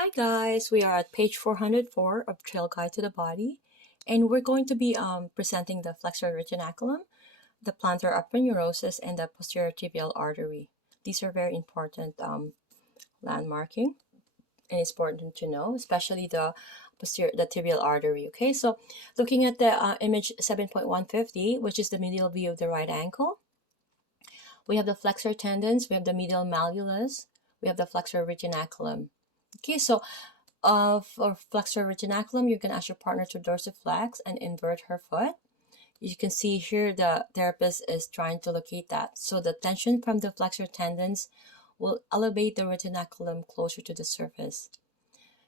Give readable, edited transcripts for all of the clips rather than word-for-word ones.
Hi guys, we are at page 404 of Trail Guide to the Body, and we're going to be presenting the flexor retinaculum, the plantar aponeurosis, and the posterior tibial artery. These are very important landmarking, and it's important to know, especially the tibial artery. Okay, so looking at the image 7.150, which is the medial view of the right ankle, we have the flexor tendons, we have the medial malleolus, we have the flexor retinaculum. Okay, so for flexor retinaculum, you can ask your partner to dorsiflex and invert her foot. You can see here the therapist is trying to locate that. So the tension from the flexor tendons will elevate the retinaculum closer to the surface.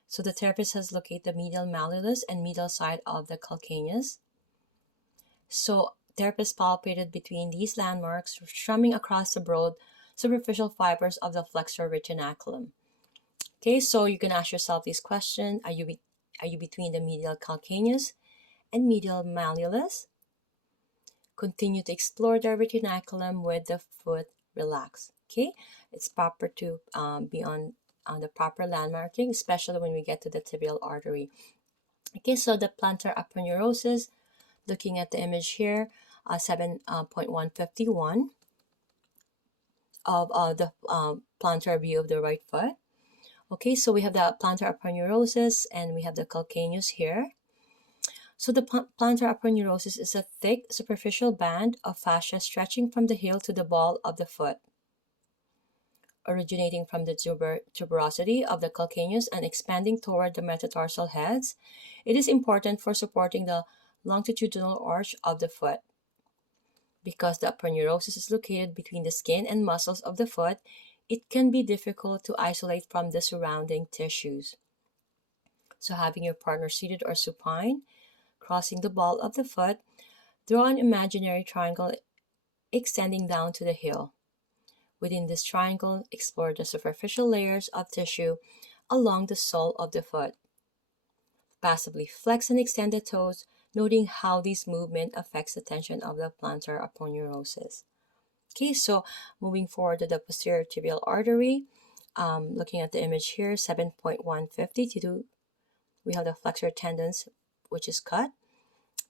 So the therapist has located the medial malleolus and medial side of the calcaneus. So therapist palpated between these landmarks, strumming across the broad superficial fibers of the flexor retinaculum. Okay, so you can ask yourself this question: Are you between the medial calcaneus and medial malleolus? Continue to explore the retinaculum with the foot relaxed. Okay, it's proper to be on the proper landmarking, especially when we get to the tibial artery. Okay, so the plantar aponeurosis, looking at the image here, 7.151 of the plantar view of the right foot. Okay, so we have the plantar aponeurosis and we have the calcaneus here. So the plantar aponeurosis is a thick superficial band of fascia stretching from the heel to the ball of the foot, originating from the tuberosity of the calcaneus and expanding toward the metatarsal heads. It is important for supporting the longitudinal arch of the foot. Because the aponeurosis is located between the skin and muscles of the foot, it can be difficult to isolate from the surrounding tissues. So having your partner seated or supine, crossing the ball of the foot, draw an imaginary triangle extending down to the heel. Within this triangle, explore the superficial layers of tissue along the sole of the foot. Passively flex and extend the toes, noting how this movement affects the tension of the plantar aponeurosis. Okay, so moving forward to the posterior tibial artery, looking at the image here, 7.152, we have the flexor tendons, which is cut.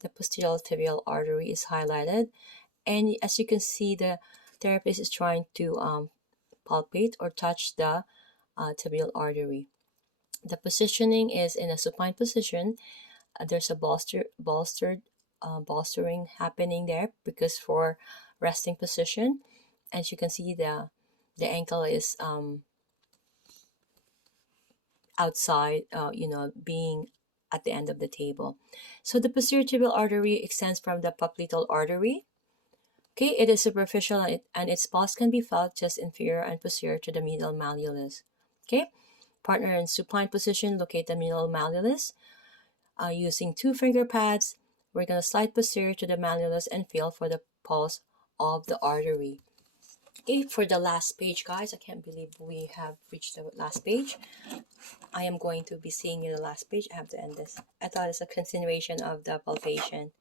The posterior tibial artery is highlighted. And as you can see, the therapist is trying to palpate or touch the tibial artery. The positioning is in a supine position. There's a bolstering happening there because for resting position. As you can see, the ankle is outside, being at the end of the table. So the posterior tibial artery extends from the popliteal artery. Okay, it is superficial and its pulse can be felt just inferior and posterior to the medial malleolus. Okay, partner in supine position, locate the medial malleolus. Using two finger pads, we're going to slide posterior to the malleolus and feel for the pulse of the artery. Okay, for the last page, guys, I can't believe we have reached the last page. I am going to be seeing you the last page. I have to end this. I thought it's a continuation of the palpation.